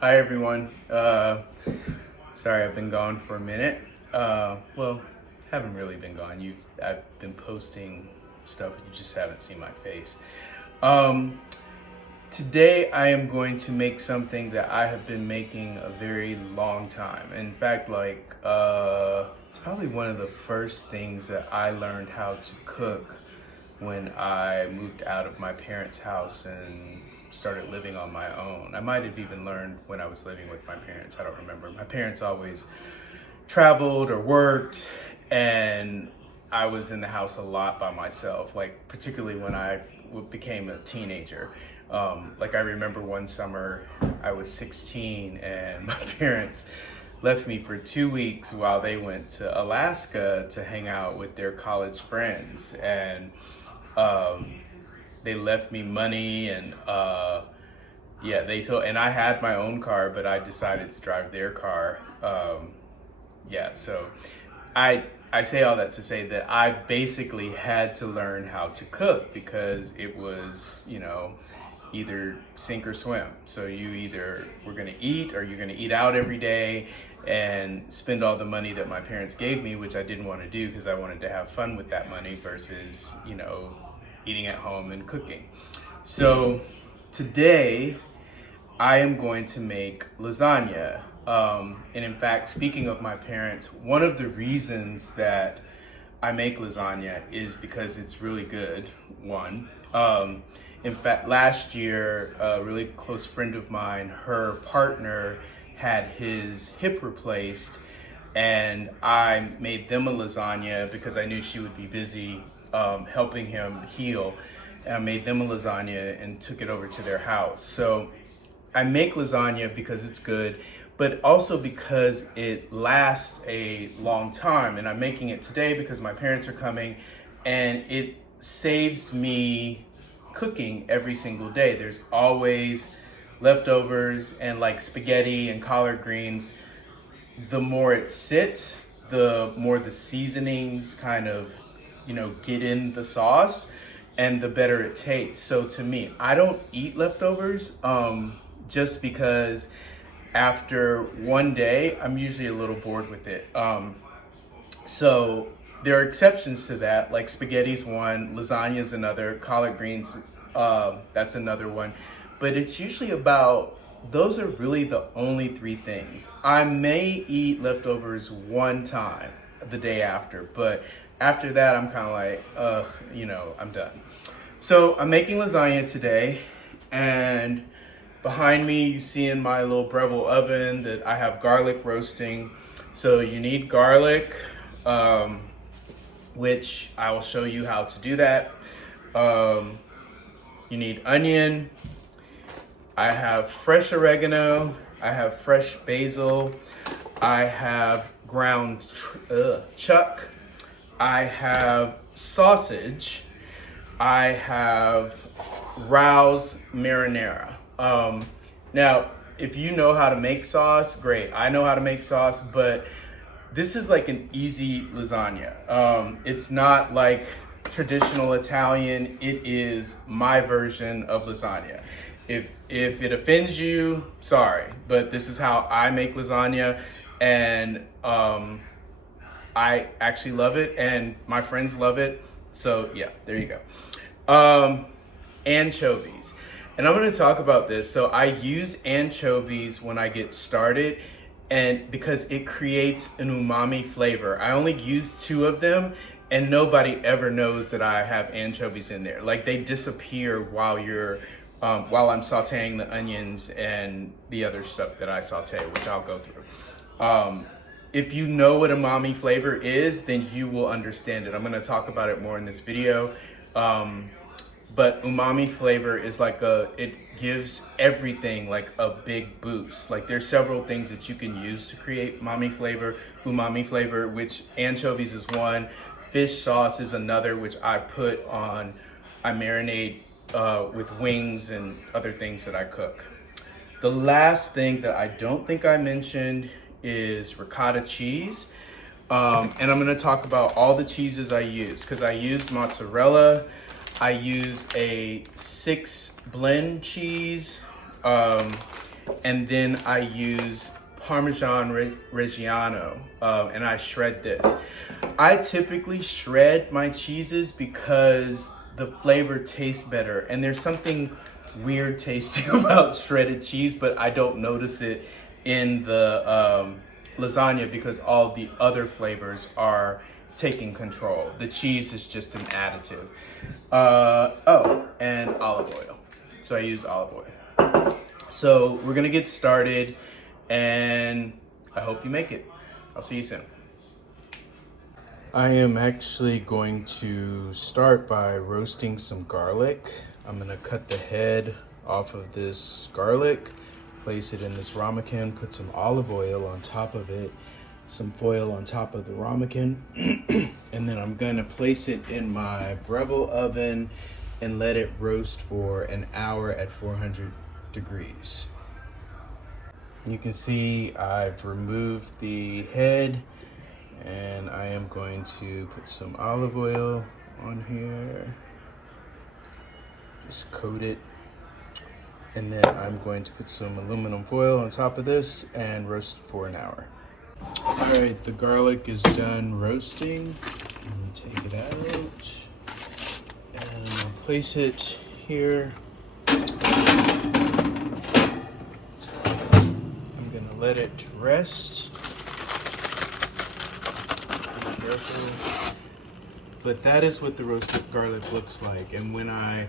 Hi everyone. Sorry I've been gone for a minute. Well, haven't really been gone. I've been posting stuff. You just haven't seen my face. Um, Today I am going to make something that I have been making a very long time. In fact, it's probably one of the first things that I learned how to cook when I moved out of my parents' house and started living on my own. I might have even learned when I was living with my parents. I don't remember. My parents always traveled or worked, and I was in the house a lot by myself, like particularly when I became a teenager. I remember one summer I was 16 and my parents left me for 2 weeks while they went to Alaska to hang out with their college friends. And um, they left me money and and I had my own car, but I decided to drive their car. So I say all that to say that I basically had to learn how to cook because it was, either sink or swim. So you either were gonna eat or you're gonna eat out every day and spend all the money that my parents gave me, which I didn't want to do because I wanted to have fun with that money versus, eating at home and cooking. So today I am going to make lasagna. And in fact, speaking of my parents, one of the reasons that I make lasagna is because it's really good, one. In fact, last year, a really close friend of mine, her partner had his hip replaced, and I made them a lasagna because I knew she would be busy helping him heal. And I made them a lasagna and took it over to their house. So I make lasagna because it's good, but also because it lasts a long time. And I'm making it today because my parents are coming, and it saves me cooking every single day. There's always leftovers, and like spaghetti and collard greens, the more it sits, the more the seasonings kind of, get in the sauce and the better it tastes. So to me, I don't eat leftovers just because after one day, I'm usually a little bored with it. So there are exceptions to that, like spaghetti's one, lasagna's another, collard greens, that's another one. But it's usually those are really the only three things. I may eat leftovers one time the day after, but after that, I'm kind of like, I'm done. So I'm making lasagna today, and behind me, you see in my little Breville oven that I have garlic roasting. So you need garlic, which I will show you how to do that. You need onion. I have fresh oregano. I have fresh basil. I have ground chuck. I have sausage. I have Rao's marinara. Now, if you know how to make sauce, great. I know how to make sauce, but this is like an easy lasagna. It's not like traditional Italian. It is my version of lasagna. If it offends you, sorry, but this is how I make lasagna, and I actually love it, and my friends love it. So yeah, there you go. Anchovies. And I'm going to talk about this. So I use anchovies when I get started, and because it creates an umami flavor. I only use 2 of them, and nobody ever knows that I have anchovies in there. Like, they disappear while I'm sauteing the onions and the other stuff that I saute, which I'll go through. If you know what umami flavor is, then you will understand it. I'm going to talk about it more in this video. But umami flavor is it gives everything like a big boost. Like, there's several things that you can use to create umami flavor, which anchovies is one. Fish sauce is another, which I marinate with wings and other things that I cook. The last thing that I don't think I mentioned is ricotta cheese. And I'm gonna talk about all the cheeses I use, because I use mozzarella, I use a 6 blend cheese, And then I use Parmesan Reggiano, and I shred this. I typically shred my cheeses because the flavor tastes better, and there's something weird tasting about shredded cheese, but I don't notice it in the lasagna because all the other flavors are taking control. The cheese is just an additive. Oh, and olive oil. So I use olive oil. So we're gonna get started, and I hope you make it. I'll see you soon. I am actually going to start by roasting some garlic. I'm gonna cut the head off of this garlic, place it in this ramekin, put some olive oil on top of it, some foil on top of the ramekin, and then I'm gonna place it in my Breville oven and let it roast for an hour at 400 degrees. You can see I've removed the head, and I am going to put some olive oil on here, just coat it, and then I'm going to put some aluminum foil on top of this and roast for an hour. All right, the garlic is done roasting. I'm gonna take it out and I'll place it here. I'm gonna let it rest. Be careful. But that is what the roasted garlic looks like. And when I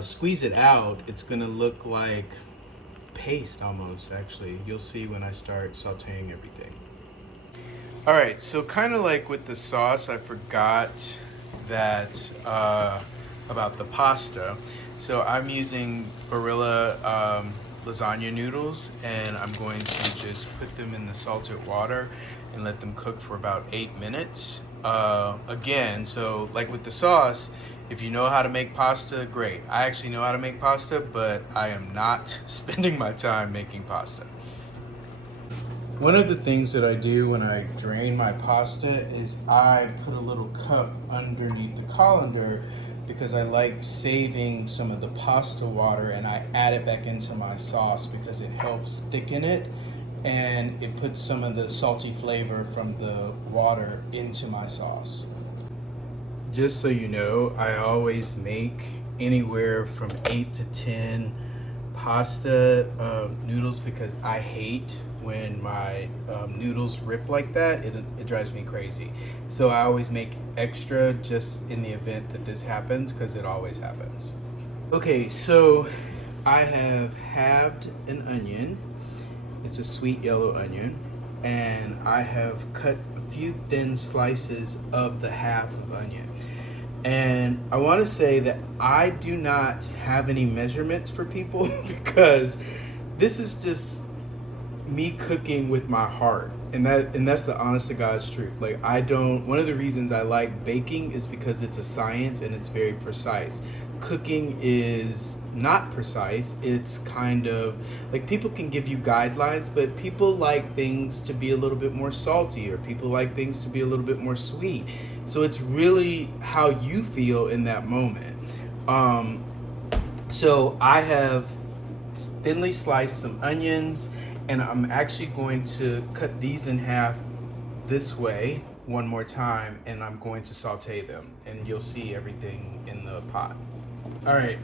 squeeze it out, it's gonna look like paste almost, actually. You'll see when I start sauteing everything. All right, so kind of like with the sauce, I forgot that about the pasta. So I'm using Barilla lasagna noodles, and I'm going to just put them in the salted water and let them cook for about 8 minutes. Again, so like with the sauce, if you know how to make pasta, great. I actually know how to make pasta, but I am not spending my time making pasta. One of the things that I do when I drain my pasta is I put a little cup underneath the colander because I like saving some of the pasta water, and I add it back into my sauce because it helps thicken it, and it puts some of the salty flavor from the water into my sauce. Just so you know, I always make anywhere from 8 to 10 pasta noodles because I hate when my noodles rip like that. It drives me crazy. So I always make extra just in the event that this happens, because it always happens. Okay, so I have halved an onion. It's a sweet yellow onion, and I have cut a few thin slices of the half of onion. And I want to say that I do not have any measurements for people because this is just me cooking with my heart, and that's the honest to God's truth. Like, one of the reasons I like baking is because it's a science and it's very precise. Cooking is not precise. It's kind of like, people can give you guidelines, but people like things to be a little bit more salty, or people like things to be a little bit more sweet. So it's really how you feel in that moment. So I have thinly sliced some onions, and I'm actually going to cut these in half this way one more time, and I'm going to saute them, and you'll see everything in the pot. All right,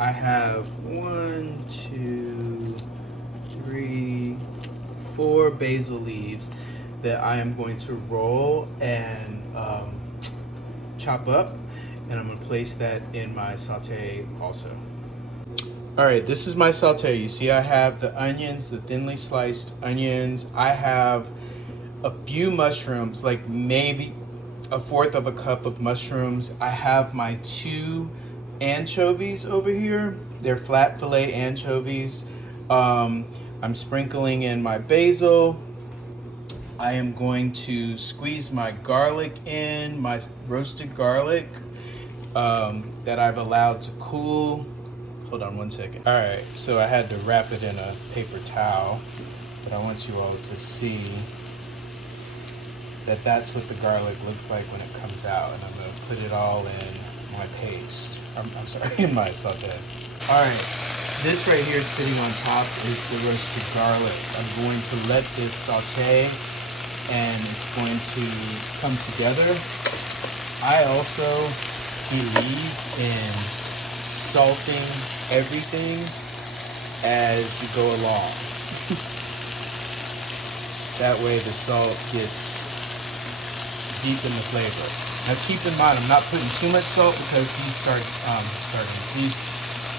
I have 1, 2, 3, 4 basil leaves that I am going to roll and chop up, and I'm gonna place that in my saute also. All right, this is my saute. You see I have the onions, the thinly sliced onions. I have a few mushrooms, like maybe 1/4 of a cup of mushrooms. I have my 2 anchovies over here. They're flat fillet anchovies. I'm sprinkling in my basil. I am going to squeeze my garlic in, my roasted garlic that I've allowed to cool. Hold on 1 second. All right, so I had to wrap it in a paper towel, but I want you all to see that that's what the garlic looks like when it comes out, and I'm gonna put it all in my paste. I'm sorry, in my saute. All right, This right here sitting on top is the roasted garlic. I'm going to let this saute and it's going to come together. I also believe in salting everything as you go along. That way the salt gets deep in the flavor. Now keep in mind, I'm not putting too much salt because these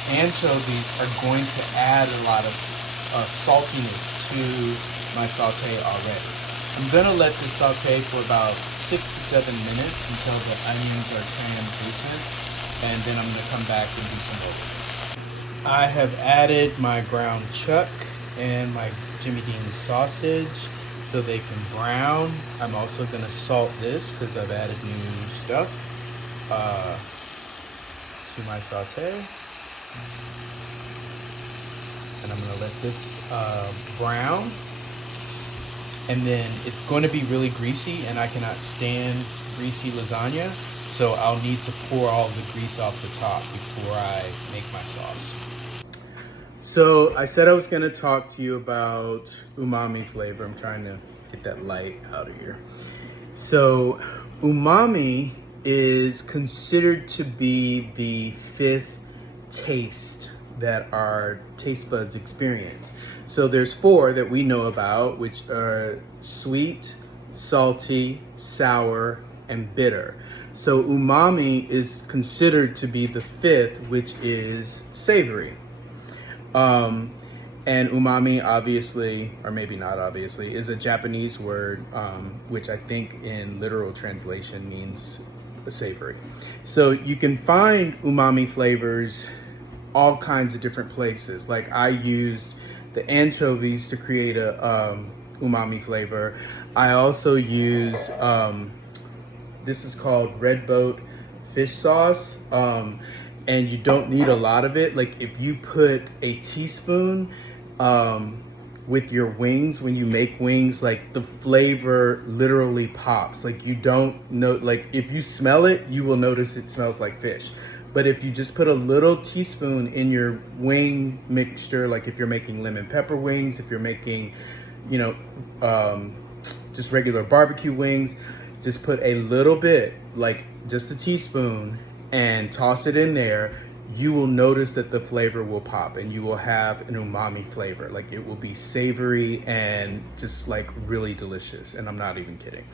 anchovies are going to add a lot of saltiness to my saute already. I'm gonna let this saute for about 6 to 7 minutes until the onions are translucent, and then I'm gonna come back and do some more. I have added my ground chuck and my Jimmy Dean sausage so they can brown. I'm also gonna salt this because I've added new stuff to my saute. And I'm gonna let this brown. And then it's going to be really greasy, and I cannot stand greasy lasagna, so I'll need to pour all the grease off the top before I make my sauce. So I said I was going to talk to you about umami flavor. I'm trying to get that light out of here. So umami is considered to be the fifth taste that our taste buds experience. So there's four that we know about, which are sweet, salty, sour, and bitter. So umami is considered to be the fifth, which is savory. And umami, obviously, or maybe not obviously, is a Japanese word, which I think in literal translation means savory. So you can find umami flavors all kinds of different places. Like I used the anchovies to create a umami flavor. I also use, this is called red boat fish sauce. And you don't need a lot of it. Like if you put a teaspoon with your wings, when you make wings, like the flavor literally pops. Like you don't know, like if you smell it, you will notice it smells like fish. But if you just put a little teaspoon in your wing mixture, like if you're making lemon pepper wings, if you're making, just regular barbecue wings, just put a little bit, like just a teaspoon, and toss it in there, you will notice that the flavor will pop and you will have an umami flavor. Like it will be savory and just like really delicious. And I'm not even kidding.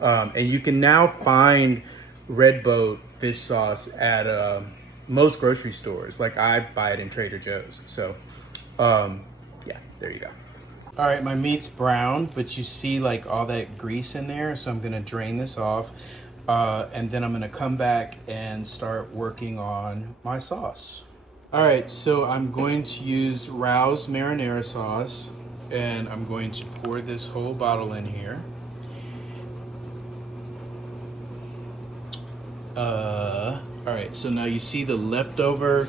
And you can now find red boat fish sauce at most grocery stores. Like I buy it in Trader Joe's. So yeah, there you go. All right, my meat's brown, but you see like all that grease in there. So I'm gonna drain this off. And then I'm gonna come back and start working on my sauce. All right, so I'm going to use Rao's marinara sauce, and I'm going to pour this whole bottle in here. All right, so now you see the leftover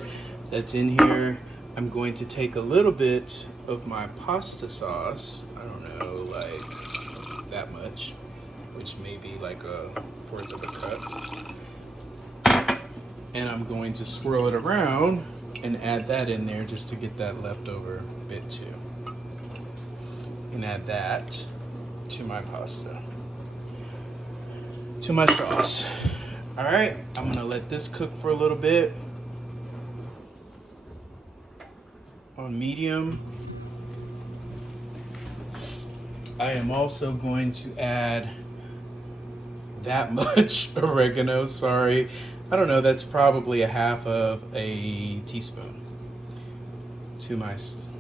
that's in here. I'm going to take a little bit of my pasta sauce, I don't know, like that much, which may be like a fourth of a cup. And I'm going to swirl it around and add that in there just to get that leftover bit too. And add that to my pasta, to my sauce. All right, I'm gonna let this cook for a little bit on medium. I am also going to add that much oregano, sorry. I don't know, that's probably a half of a teaspoon to my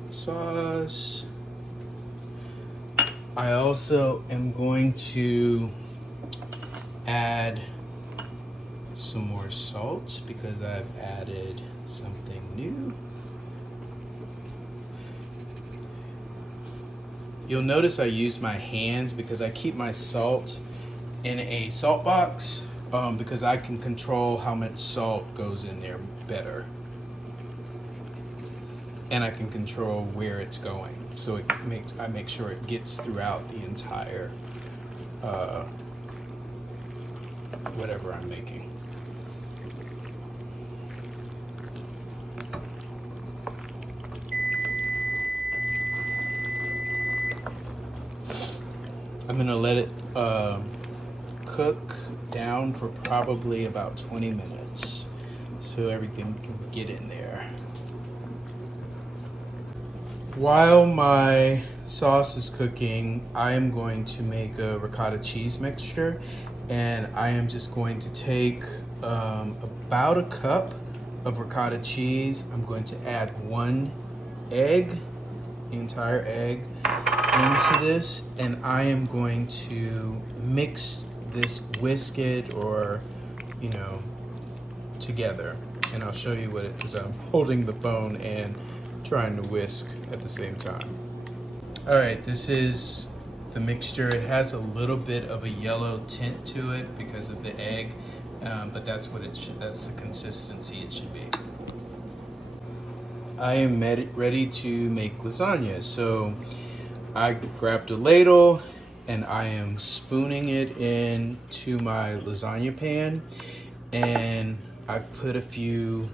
sauce. I also am going to add some more salt because I've added something new. You'll notice I use my hands because I keep my salt in a salt box because I can control how much salt goes in there better. And I can control where it's going. So I make sure it gets throughout the entire whatever I'm making. I'm gonna let it cook down for probably about 20 minutes so everything can get in there. While my sauce is cooking, I am going to make a ricotta cheese mixture, and I am just going to take about a cup of ricotta cheese. I'm going to add 1 egg, the entire egg, into this, and I am going to mix this, whisk it, or together, and I'll show you what it is. I'm holding the phone and trying to whisk at the same time. All right, this is the mixture. It has a little bit of a yellow tint to it because of the egg, but that's what it should. That's the consistency it should be. I am ready to make lasagna. So I grabbed a ladle and I am spooning it into my lasagna pan, and I put a few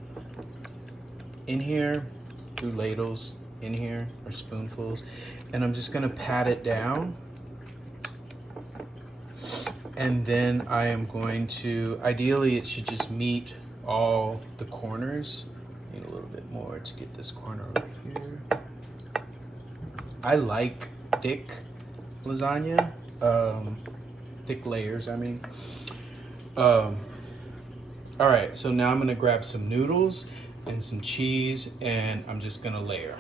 in here, 2 ladles in here, or spoonfuls, and I'm just gonna pat it down. And then I am going to, ideally it should just meet all the corners. Need a little bit more to get this corner over here. I like thick lasagna, thick layers, I mean. All right, so now I'm gonna grab some noodles and some cheese, and I'm just gonna layer.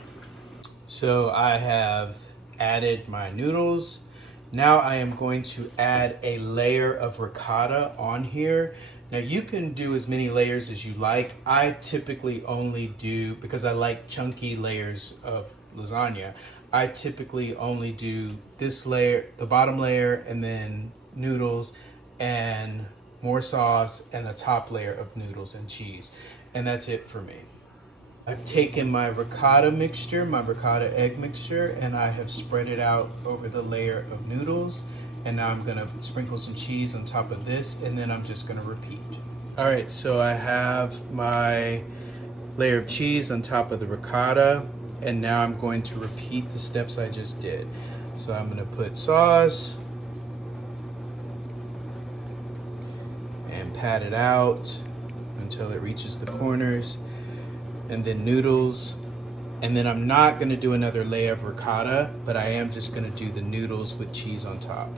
So I have added my noodles. Now I am going to add a layer of ricotta on here. Now you can do as many layers as you like. I typically only do, because I like chunky layers of lasagna, I typically only do this layer, the bottom layer, and then noodles and more sauce and a top layer of noodles and cheese. And that's it for me. I've taken my ricotta mixture, my ricotta egg mixture, and I have spread it out over the layer of noodles. And now I'm gonna sprinkle some cheese on top of this, and then I'm just gonna repeat. All right, so I have my layer of cheese on top of the ricotta, and now I'm going to repeat the steps I just did. So I'm gonna put sauce and pat it out until it reaches the corners, and then noodles, and then I'm not gonna do another layer of ricotta, but I am just gonna do the noodles with cheese on top.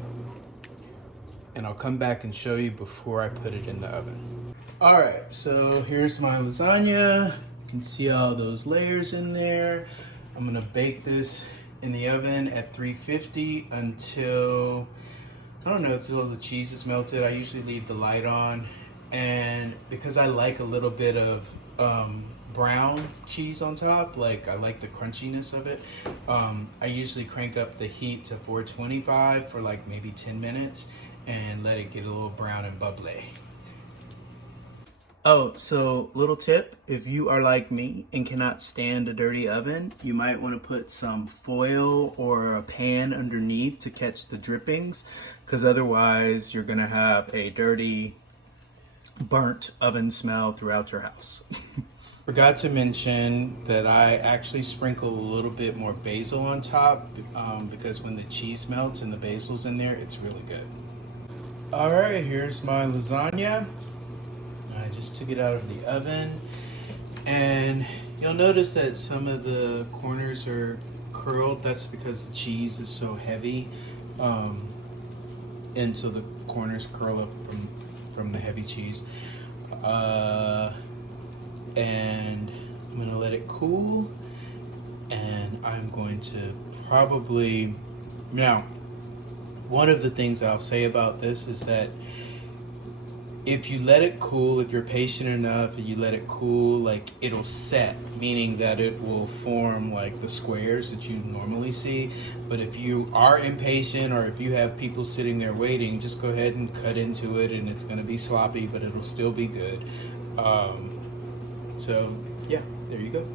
And I'll come back and show you before I put it in the oven. All right, so here's my lasagna. You can see all those layers in there. I'm gonna bake this in the oven at 350 until, I don't know, until the cheese is melted. I usually leave the light on, and because I like a little bit of brown cheese on top, like I like the crunchiness of it, I usually crank up the heat to 425 for like maybe 10 minutes and let it get a little brown and bubbly. Oh, so little tip, if you are like me and cannot stand a dirty oven, you might want to put some foil or a pan underneath to catch the drippings, because otherwise you're gonna have a dirty, burnt oven smell throughout your house. Forgot to mention that I actually sprinkle a little bit more basil on top, because when the cheese melts and the basil's in there, it's really good. All right, here's my lasagna. I just took it out of the oven, and you'll notice that some of the corners are curled. That's because the cheese is so heavy, and so the corners curl up from the heavy cheese. And I'm gonna let it cool, and I'm going to probably, now, one of the things I'll say about this is that if you let it cool, if you're patient enough and you let it cool, like, it'll set, meaning that it will form like the squares that you normally see. But if you are impatient, or if you have people sitting there waiting, just go ahead and cut into it, and it's gonna be sloppy, but it'll still be good. So yeah, there you go.